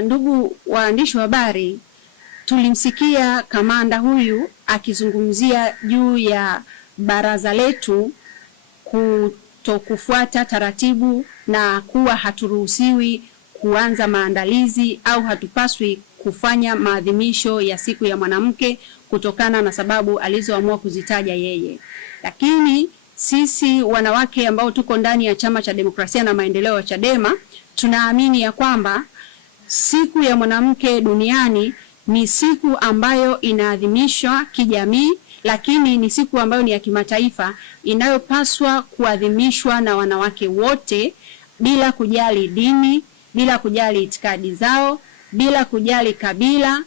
Ndugu waandishi wa habari, tulimsikia kamanda huyu akizungumzia juu ya baraza letu kutokufuata taratibu na kuwa haturuhusiwi kuanza maandalizi au hatupaswi kufanya maadhimisho ya siku ya mwanamke kutokana na sababu alizoamua kuzitaja yeye. Lakini sisi wanawake ambao tuko ndani ya Chama cha Demokrasia na Maendeleo ya Chadema tunaamini ya kwamba siku ya mwanamke duniani ni siku ambayo inaadhimishwa kijamii, lakini ni siku ambayo ni ya kimataifa inayopaswa kuadhimishwa na wanawake wote bila kujali dini, bila kujali itikadi zao, bila kujali kabila,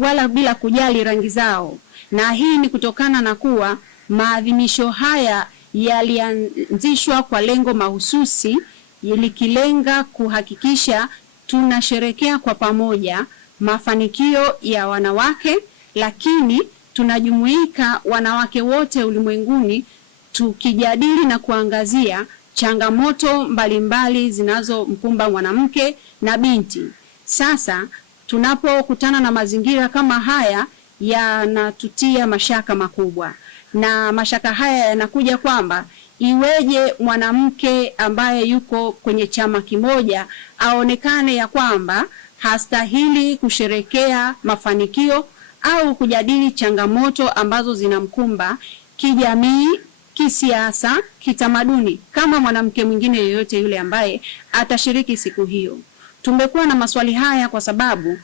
wala bila kujali rangi zao. Na hii ni kutokana na kuwa maadhimisho haya yalianzishwa kwa lengo mahususi likilenga kuhakikisha tunasherekea kwa pamoja mafanikio ya wanawake, lakini tunajumuika wanawake wote ulimwenguni tukijadili na kuangazia changamoto mbalimbali zinazomkumba mwanamke na binti. Sasa tunapokutana na mazingira kama haya yanatutia mashaka makubwa, na mashaka haya yanakuja kwamba iweje mwanamke ambaye yuko kwenye chama kimoja aonekane ya kwamba hastahili kusherekea mafanikio au kujadili changamoto ambazo zinamkumba kijamii, kisiasa, kitamaduni kama mwanamke mwingine yoyote yule ambaye atashiriki siku hiyo. Tumekuwa na maswali haya kwa sababu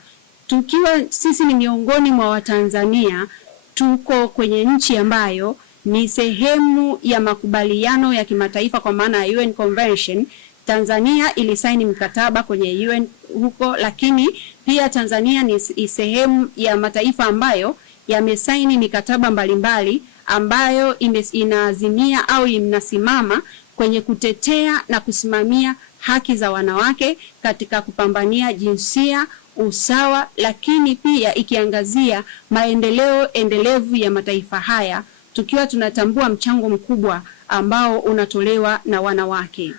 tukiwa sisi ni miongoni mwa Watanzania, tuko kwenye nchi ambayo ni sehemu ya makubaliano ya kimataifa kwa maana ya UN Convention. Tanzania ilisaini mkataba kwenye UN huko, lakini pia Tanzania ni sehemu ya mataifa ambayo yamesaini mikataba mbalimbali ambayo inaazimia au inasimama kwenye kutetea na kusimamia haki za wanawake katika kupambania jinsia, usawa, lakini pia ikiangazia maendeleo endelevu ya mataifa haya, tukiwa tunatambua mchango mkubwa ambao unatolewa na wanawake.